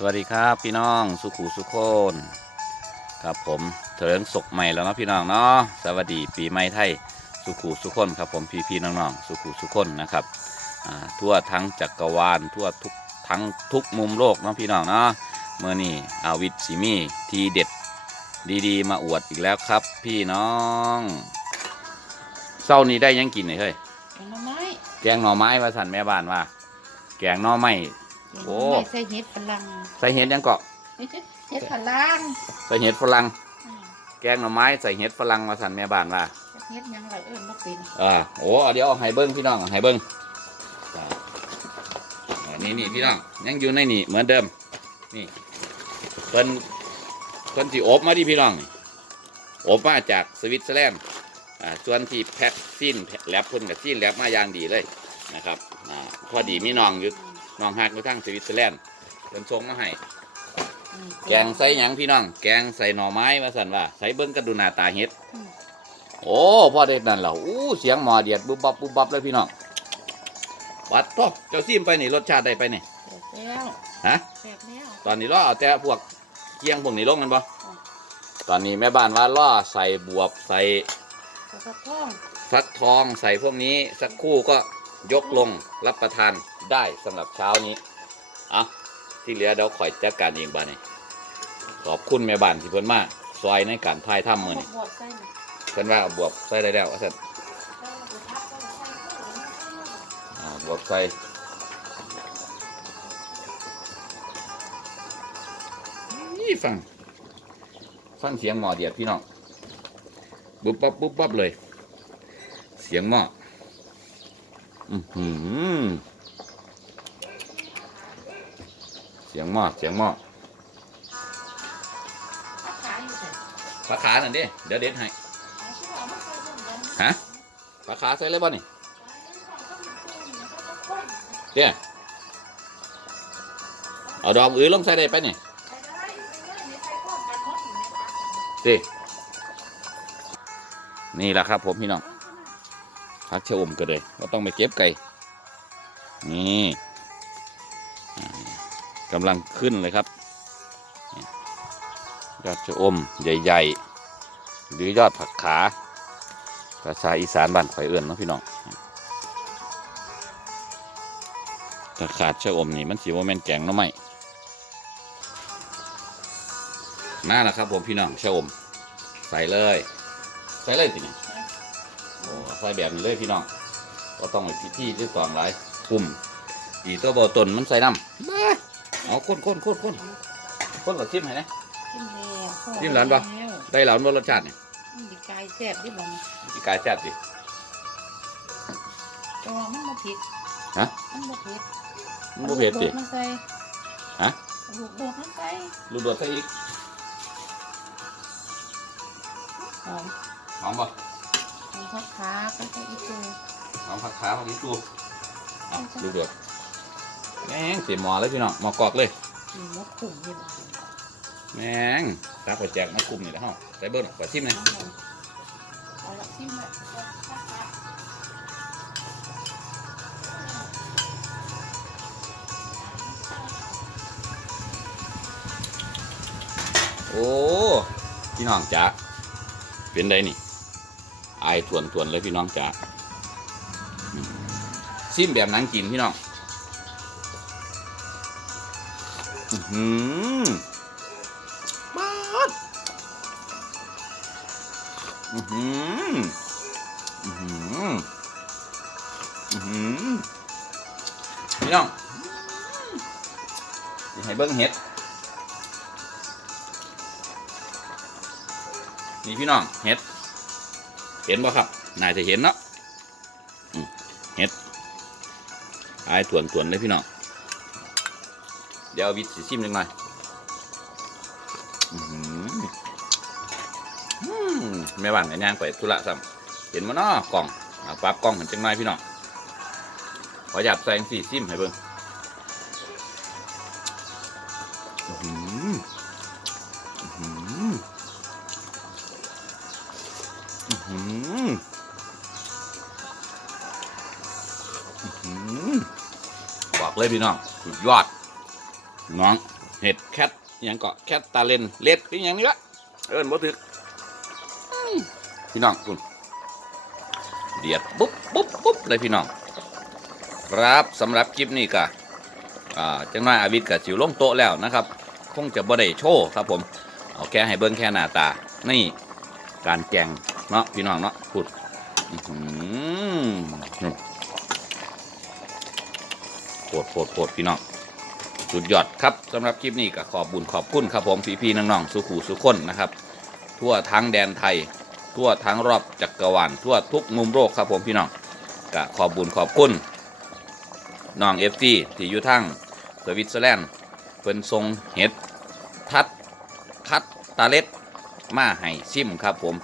สวัสดีครับพี่น้องสุขูสุโคนครับผมเถิงศกใหม่แล้วเนาะพี่น้องเนาะสวัสดีปีใหม่ไทยสุขูสุคนครับผมพี่พี่ๆน้องๆสุขูสุคนนะครับอ่าทั่วทั้งจักรวาลทั่วทุกทั้งทุกมุมโลกเนาะพี่น้องเนาะเมื่อนี้อาวิทซิมีทีเด็ดดีๆ มาอวดอีกแล้วครับ พี่น้องเศร้านี้ได้หยังกินเนี่ยเฮ้ยแกงหน่อไม้แกงหน่อไม้ว่าสันแม่บ้านว่า แกงหน่อไม้แกงห โอ้น่อไม้ใส่เห็ดฝรั่งใส่เห็ดหยังเกาะเห็ดฝรั่งใส่เห็ดฝรั่งอืมแกงหน่อไม้ใส่เห็ดฝรั่งมาสั่นแม่บ้านว่าเห็ดหยังไรเอิ้นมาเป็นอ่าโอ้เอาเดี๋ยวเอาให้เบิ้งพี่น้องเอาให้เบิ้งอ่าอ่านี่นี่พี่น้องยังอยู่ในนี่เหมือนเดิมนี่เพิ่นเพิ่นสิอบมาดิพี่น้องนี่อบมาจากสวิตเซอร์แลนด์อ่าส่วนที่แพ็คซีนแลบเพิ่นกับซีนแลบมาอย่างดีเลยนะครับอ่าพอดีมีน้องอยู่ น้องฮักอยู่ทางสวิตเซอร์แลนด์เพิ่นส่งมาให้อืมแกงใส่หยังพี่น้อง แกงใส่หน่อไม้มาสั่นว่าใส่เบิ้งกระดูหนาตาเฮ็ดอืมโอ้พ่อเด็กนั่นเหรออู้เสียงหมอเดียดบุบบับบุบบับเลยพี่น้องวัดพ่อเจ้าซิมไปนี่รสชาติได้ไปนี่แซ่บแล้วฮะแซ่บแล้วตอนนี้ล่อเอาแต่พวกเคียงพวกนี้ลงกันบ่ตอนนี้แม่บ้านว่าล่อใส่บวบใส่กระเพาะท้องฟักทองใส่พวกนี้สักครู่ก็ยกลงรับประทาน ได้สำหรับเช้านี้อะที่เหลือเดี๋ยวข่อยจัดการเองบ้านนี่ขอบคุณแม่บ้านที่เพิ่นมาซอยในการทายถ้ำมือนี่บดใส่นี่เพิ่นว่าเอาบวบใส่ได้แล้วว่าซั่นแล้วเราก็พับแล้วก็ใส่ข้าวเหนียวอ่าบวบใส่นี่ฟังฟังเสียงหมอเดียดพี่น้องบุบบับบุบบับเลย เสียงหม้ออือหือเสียงหม้อเสียงหม้อปลาขาหน่อยดิเดี๋ยวเด็ดให้ฮะปลาขาใส่เลยบ่นี่เนี่ยเอาดอกอื้อลงใส่ได้ไปนี่ใส่ได้ใส่ได้ใส่พร้อมกันหมดอยู่ในปากสินี่แหละครับผมพี่น้องพักเชอมก็เลยก็ต้องไปเก็บไก่นี่ กำลังขึ้นเลยครับ ยอดชะอมใหญ่ ๆ หรือยอดผักขาภาษาอีสานบ้านข่อยเอื่นเนาะพี่น้องถ้าขาดชะอมนี่มันสีว่าแม่นแกงเนาะไหมมาล้วครับผมพี่น้องชะอม ใส่เลย ใส่เลยทีนี้โอ้ใส่แบบนี้เลยพี่น้องก็ต้องไปพิธีที่สองหลายกลุ่มอีตัวบอตนมันใส่น้ำมา เอาข้นข้นข้นข้นข้นกับจิ้มให้นะจิ้มแล้วพอจิ้มร้านปะ แล้วได้แล้วรสชาติเนี่ยมันดีกายแซ่บที่บ่นี่อีกายแซ่บสิแต่ว่ามันบ่ผิดฮะ มันบ่ผิดมันบ่เผ็ดสิอาลูกโดดมาใส่ฮะ เอาลูกโดดมาใส่รูดดดใส่อีกหอมหอมบ่หอมผักขาก็ใส่อีกตัวหอมผักขาผักนี้ตูอะรูดดด แม่งเสียหมอเลยพี่น้องหมอกอกเลยมีมดขุ่มนี่บ่แม่งตาปวดแจกมากลุ่มนี่แหละเฮาใส่เบิ้ลกว่าชิมเลยเอาละชิมเลยผักขาโอ้พี่น้องจ๋าเป็นไดนี่อายทวนทวนๆเลยพี่น้องจ๋าอืมซิมแบบหนังกินพี่น้อง อื้อหือมาดอือหืออือหืออือหือพี่น้องสิให้เบิ้งเห็ด นี่พี่น้องเห็ด เห็นบ่ครับน่าจะเห็นเนาะเห็ดไอายถวนถวนๆเลยพี่น้อง เดี๋ยวเอาวิทย์สิซิมหนึ่งหน่อยอื้อหืออืมแม่บ้นกันย่างไปธุระซ้ำเห็นมั้เนาะกล่องปรับกล่องเห็นจังไรพี่น้องขอหยับใส่สี่ซิมให้เบิ่งอื้อหืออื้อหืออื้อหืออื้อหือบอกเลยพี่น้องสุดยอด น้องเห็ดแคทยังเกาะแคทตาเลนเล็ดเป็นอย่างนี้ละเอิ้นบ่ถึกอื้อพี่น้องคุณเดียดปุ๊บปุ๊บปุ๊บเลยพี่น้อง ครับสำหรับคลิปนี้ก็อ่าจังน้อยอาวิทย์กับจิวลงโต๊ะแล้วนะครับ คงจะบ่ได้โชว์ครับผมเอาแค่ให้เบิ่งแค่หน้าตา นี่การแกงเนาะพี่น้องเนาะพูดอื้อหือโปวดโปวดโปวดพี่น้อง สุดยอดครับสำหรับคลิปนี้ก็ขอบบุญขอบคุณครับผมพี่ๆน้องๆสุขูสุขคนนะครับ ทั่วทั้งแดนไทย ทั่วทั้งรอบจักรวาลทั่วทุกมุมโลกครับผมพี่น้องก็ขอบบุญขอบคุณน้องเอฟซีที่อยู่ทั้งสวิตเซอร์แลนด์เพิ่นทรงเห็ดทัดคัดตาเล็ดมาให้ชิมครับผม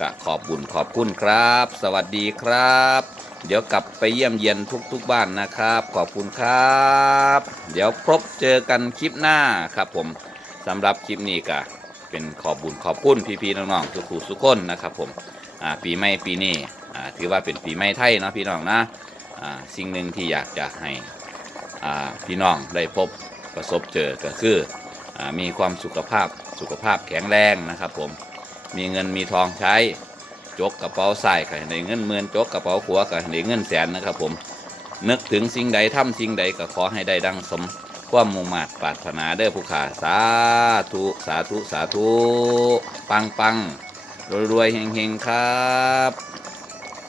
ก็ขอบบุญขอบคุณครับ สวัสดีครับ เดี๋ยวกลับไปเยี่ยมเยียนทุกๆบ้านนะครับ ขอบคุณครับ เดี๋ยวพบเจอกันคลิปหน้าครับผมสำหรับคลิปนี้ก็เป็นขอบบุญขอบคุณพี่ๆน้องๆทุกผู้ทุกคนนะครับผมปีใหม่ปีนี้ถือว่าเป็นปีใหม่ไทยนะพี่น้องนะสิ่งหนึ่งที่อยากจะให้พี่น้องได้พบประสบเจอก็คืออมีความสุขภาพสุขภาพแข็งแรงนะครับผมมีเงินมีทองใช้ จกกระเป๋าใส่ก็ให้ได้เงินหมื่นจกกระเป๋าขวาก็ให้ได้เงินแสนนะครับผมนึกถึงสิ่งใดทำสิ่งใดก็ขอให้ได้ดังสมความมุ่งมา่ปรารถนาเด้อผู้ขาสาธุ สาธุ สาธุ ปังปังรวยรวยๆเฮงๆครับ